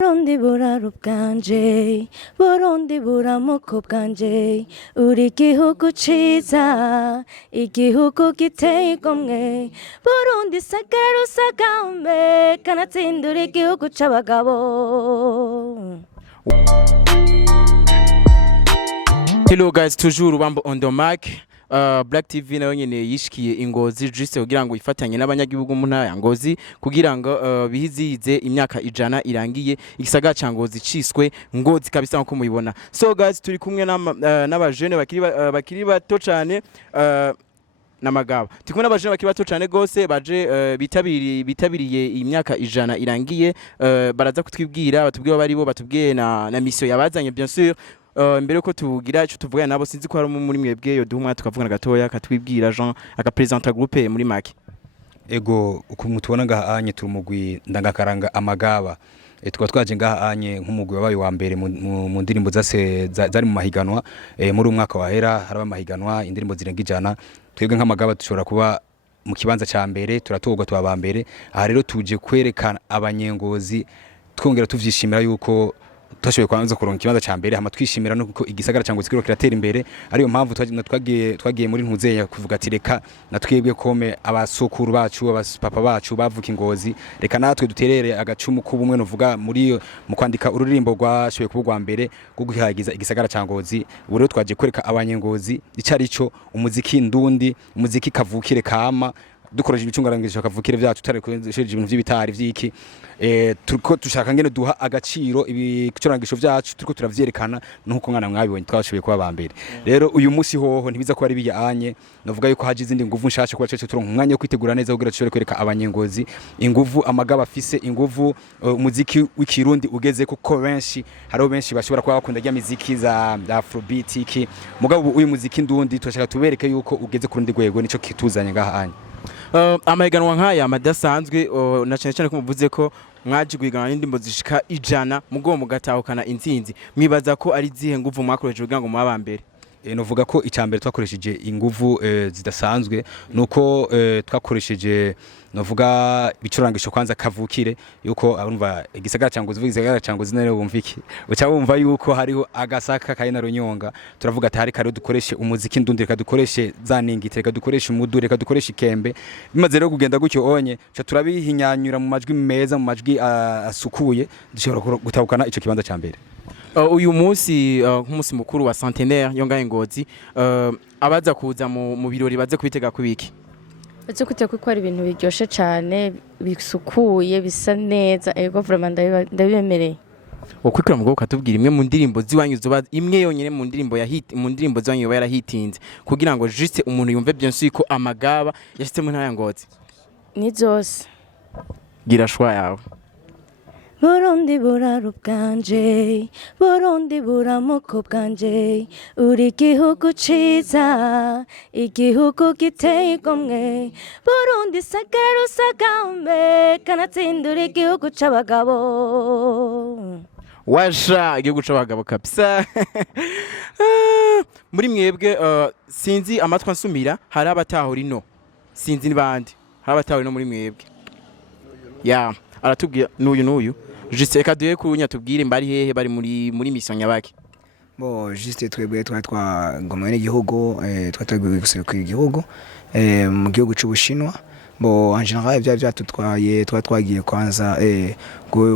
Burundi buraru bwanje, Burundi buramuko bwanje, uri igihugu ciza, igihugu giteye igomwe, Burundi sagara usagame, kanatsindura igihugu c'abagabo. Hello guys, toujours Rubambo on the mic. Black TV nayo nyene yishikiye ingozi juste kugira ngo ifatanye n'abanyagihugu mu ntara ya Ngozi kugira ngo bihizize imyaka ijana irangiye igisagara ca Ngozi ciswe Ngozi kabisa nko mubibona. So guys, turi kumwe n'abajene bakiri bato cyane namagaba. Turi kumwe n'abajene bakiri bato cyane gose baje bitabiriye imyaka ijana irangiye, baraza kutwibwira batubwiye bari bo batubwiye na mission yabazanye bien sûr. Mbere ko tugira ico tuvugana nabo sinzi ko hari muri mwebwe yo duhumwa tukavugana gatoya katwibwira Jean akapresenta groupe muri make. Ego ukumutubona ngahanye turumugwi ndangakaranga amagaba. Tukaba twaje ngahanye nk'umugwi wabaye wa mbere mu ndirimbo zari mu mahiganwa muri umwaka wahera haraba mahiganwa indirimbo zirenga ijana. Twebwe nk'amagaba dushobora kuba mu kibanza ca mbere turatogwa twaba mbere. Aha rero tuje kwerekana abanyengozi twongera tuvyishimira yuko twashoboye kwanza kuronka kibanza ca mbere hama twishimira no kuko igisagara ca Ngozi kiratera imbere. Ariyo mpamvu twagiye muri ntuzeya kuvuga ati reka natwebwe kome abasokuru bacu abapapa bacu bavuka Ngozi, reka natwe duterere agacumu kubumwe novuga muri mu kwandika ururimbo rwashoboye kubugwa mbere bwo guhagiza igisagara ca Ngozi. Ubu rero twaje kwereka abanyengozi icarico umuziki ndundi, umuziki kavukire kama dukoresha ibicungarangisho kavukire vyacu tarekoresheje ibintu vy'ibitari vy'iki turiko dushaka ngene duha agaciro ibicurangisho vyacu turiko turavyerekana nuko mwana mwabibonye twashoboye kuba bambere. Rero uyu musi hoho ntibiza ko ari biyanye navuga yuko haje izindi nguvu nshasha kuba cece turonka umwanya wo kwitegura neza kugira dushobore kwereka abanyengozi inguvu amagaba afise inguvu umuziki w'ikirundi ugeze kuko benshi hariho benshi bashobora kuba bakunda rya muziki za afrobeat iki mugabo uyu muziki ndundi turashaka tubereke yuko ugeze ku rundi rwego nico kituzanye ngahanye. Amahiganwa nk'aya madasanzwe na cyane ko muvuze ko mwaje gwigana n'indimbo zishika ijana mugo mugatahukana intsinzi, mwibaza ko ari zihe nguvu mwakoresheje kugira ngo mwaba mbere? Novuga ko icambere twakoresheje inguvu zidasanzwe nuko twakoresheje novuga bicurangisho kwanza kavukire yuko urumva igisagara ca Ngozi igisagara ca Ngozi nare bumviki uca bumva yuko hariho agasaka kayina runyonga turavuga ati hari kare dukoreshe umuziki ndundi reka dukoreshe zaningite reka dukoreshe umudure reka dukoreshe ikembe bimaze rero kugenda gutyo onye ca turabihinyanyura mu majwi meza mu majwi asukuye dushobora gutahukana ico kibanza ca mbere. Uyu munsi nk'umunsi mukuru wa centenaire yo ngahe Ngozi, abaza kuza mu birori baze kubitega kubiki? Baze kwitega ko ari ibintu biryoshe cyane bisukuye bisa neza, ego vraiment ndabibemereye. Ukwikira mu bwoko katubwira imwe mu ndirimbo ziwanyu zoba imwe yonyene mu ndirimbo zanyu yoba yarahitinze kugira ngo juste umuntu yumve bien sûr ko amagaba yashitse mu ntara ya Ngozi. Ni zose Gira shwa yawe. Burundi buraru bwanje, Burundi buramuko bwanje, uri igihugu ciza, igihugu giteye igomwe, Burundi sagara usagame, kanatsindura igihugu c'abagabo. Washa igihugu c'abagabo kabisa. Muri mwebwe sinzi amatwa nsumira hari abatahura ino, sinzi nibandi hari abatahura ino muri mwebwe. Ya aratubwira n'uyu juste kaduye kunya tubwire mbari hehe bari muri mission yabaki. Bo juste twebwe twagomwe n'igihugu twataguye guserukira igihugu mu gihugu c'Ubushinwa. Bo en general vyatutwaye twagiye kwanza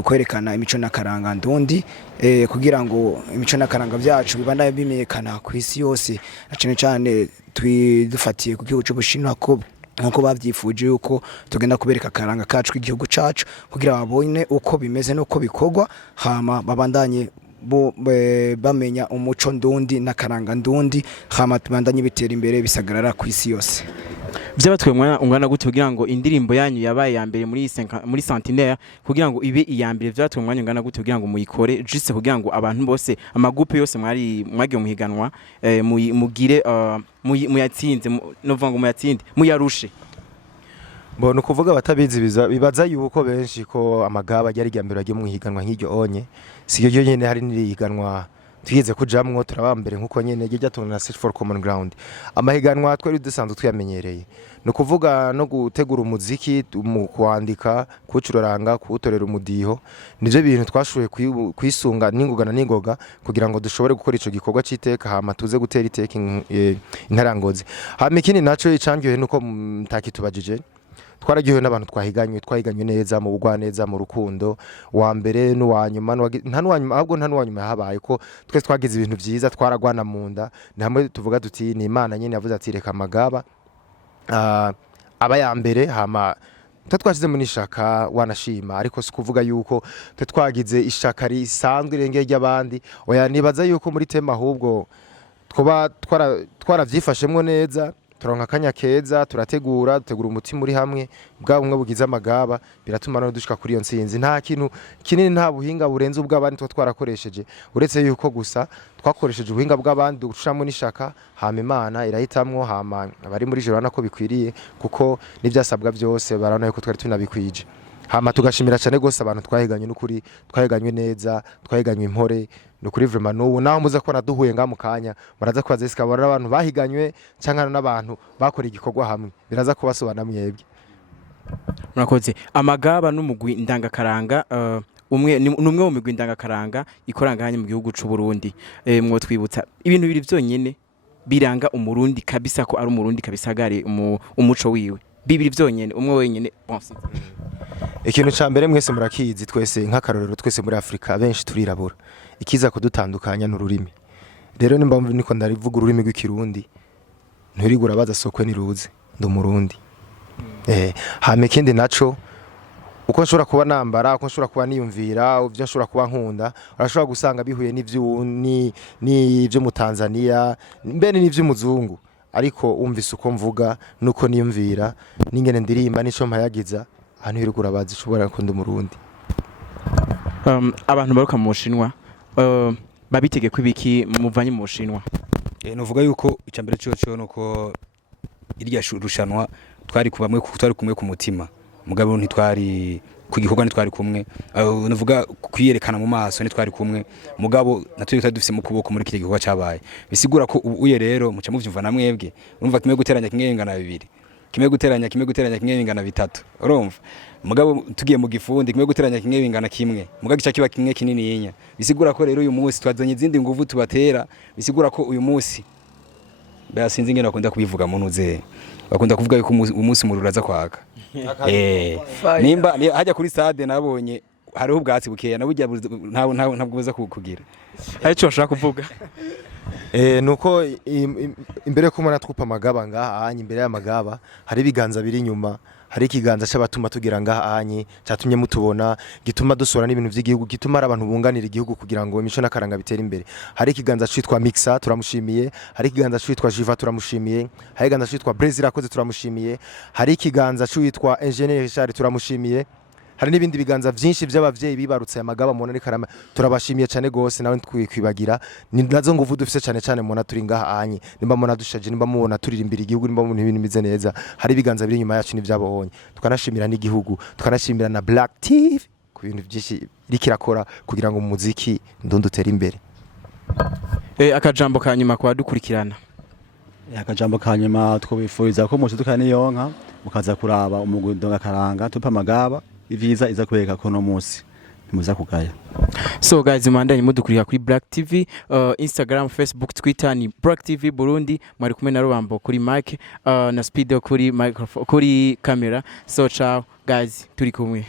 kwerekana imico nakaranga ndundi kugira ngo imico nakaranga vyacu bibanda bimenyekana ku isi yose na cyane twidufatiye ku gihugu c'Ubushinwa ko nkuko bavyifuje yuko tugenda kubereka karanga kacu igihugu cacu kugira babone uko bimeze no ko bikorwa hama babandanye bamenya umuco ndundi nakaranga ndundi hama tubandanye bitera imbere bisagarara ku isi yose. Vyabatwe ungana gute kugira ngo indirimbo yanyu yabaye ya mbere muri centenaire kugira ngo ibe iya mbere vyabatwe ungana gute kugira ngo muyikore juste kugira ngo abantu bose amagupe yose mwagiye muhiganwa mugire muyatsinze novuga ngo muyatsinde muyarushe? Bo no kuvuga batabizi bibaza yuko benshi ko amagaba yari ryambere yagiye mu higanwa nk'iryo onye siyo nyene hari nirihiganwa twigeze kujamwo turabambere nkuko nyene ryo ryatuna search for common ground. Amahiganwa twari dusanzwe tuyamenyereye no kuvuga no gutegura umuziki mu kwandika kucuraranga kuwutorera umudiho nivyo bintu twashoboye kwisunga n'ingoga kugira ngo dushobore gukora ico gikorwa citeka hama tuze gutera iteka inkarangozi. Hama ikindi naco icangyohe nuko mtakitubajije twaragiwe n'abantu twahiganywe neza mu bugwa neza mu rukundo wa mbere n'uwanyuma ahubwo nta n'uwanyuma yahabaye ko twese twagize ibintu byiza twaragwana mu nda ni hamwe tuvuga tuti ni Imana nyene yavuze ati reka amagaba aba ya mbere hama twashize mu nishaka wanashima ariko si kuvuga yuko twagize ishaka risanzwe irengeye ry'abandi oya nibaza yuko muri tema ahubwo twaravyifashemwo neza turonka kanya keza dutegura umutima uri hamwe bwa bumwe bugize amagaba biratuma no dushika kuri iyo nsinzi nta kintu kinini nta buhinga burenze ubw'abandi twarakoresheje uretse yuko gusa twakoresheje ubuhinga bw'abandi gucamo n'ishaka hama Imana irahitamwo hama bari muri joro nako bikwiriye kuko n'ivyasabwa byose barana yuko twari tunabikwije hama tugashimira cyane gose abantu twahiganye n'ukuri twahiganywe neza twahiganywe impore nukuri vraiment n'ubu naho muza ko naduhuye nga mukanya muraza kwaza isikabara abantu bahiganywe cyangwa n'abantu bakora igikorwa hamwe biraza kubasobana mwebwe. Murakoze. Amagaba n'umugwi ndangakaranga numwe mu migwi ndangakaranga ikoranga hanye mu gihugu c'u Burundi mwo twibutsa ibintu biri vyonyene biranga umurundi kabisa ko ari umurundi kabisagare umuco wiwe bibiri vyonyene umwe wenyene ikintu ca mbere mwese murakizi twese nk'akarorero twese muri Afrika benshi turirabura ikiza kudutandukanya n'ururimi rero nimba niko ndarivuga ururimi rw'ikirundi nturigura baza sokwe niruze ndo murundi hame kindi naco uko nshobora kuba nambara uko nshobora kuba niyumvira uvyo nshobora kuba nkunda urashobora gusanga bihuye n'ivyo mu Tanzania mbene n'ivyo muzungu ariko umvise uko mvuga nuko niyumvira n'ingene ndirimba nico mpayagiza hano hirigura bazi ushobora kunda umurundi. Abantu baruka mu Bushinwa babitegeko ibiki muvanye mu Bushinwa novuga yuko icambere cyo nuko irya rushanwa twari kumwe ku mutima mugabo ntitwari ku gikorwa ntitwari kumwe novuga kwiyerekana mu maso ntitwari kumwe mugabo natwe twari dufise mu kuboko muri kire gikorwa cabaye bisigura ko uye rero muca muvyumva namwebwe urumva kimwe guteranya kimwe bibiri kimwe guteranya kimwe bingana bitatu urumva mugabo tugiye mu gifundi kimwe guteranya kimwe bingana kimwe mugabo gica kiba kimwe kinini yinya bisigura ko rero uyu munsi twazanye izindi nguvu tubatera bisigura ko uyu munsi basinzi ingene bakunda kubivuga mu ntuze bakunda kuvuga yuko umunsi mururaza kwaka nimba hajya kuri stade nabonye hariho ubwatsi bukeya nabujya ntabwo buza kugira arico bashaka kuvuga nuko imbere ko mwana twupa amagaba ngaha anye imbere y'amagaba hari ibiganza biri inyuma hari ikiganza cy'abatuma tugira ngaha anye cyatumye mutubona gituma dusora n'ibintu by'igihugu gituma ari abantu bunganira igihugu kugira ngo imico nakaranga bitera imbere hari ikiganza cyitwa Mixa turamushimiye hari ikiganza cyitwa Jiva turamushimiye hari ikiganza cyitwa Brazil akoze turamushimiye hari ikiganza cyitwa Engineer Richard turamushimiye hari n'ibindi biganza byinshi by'abavyeyi bibarutse amagaba mona nikarama turabashimiye cyane gose nawe twikwibagira ni nazo nguvu dufise cyane mona turi ngaha anye nimba mona dushaje nimba mubona turirimbira igihugu nimba mu ibintu bize neza hari ibiganza biri nyuma yacu n'ivyabonye tukanashimira n'igihugu tukanashimira na Black TV ku bintu byinshi rikirakora kugira ngo umuziki ndundutere imbere. Akajambo kanyuma kwa dukurikirana akajambo kanyuma twobifuriza ko mushidukana niyonka mukaza kuraba umugwi ndangakaranga tupa amagaba ivyiza iza kureka ko no munsi ntimuza kugaya. So guys mwandanye mudukurira kuri Black TV Instagram Facebook Twitter ni Black TV Burundi mwari kumwe na Rubambo kuri mic na Speedo kuri microphone kuri camera so ciao guys turi kumwe.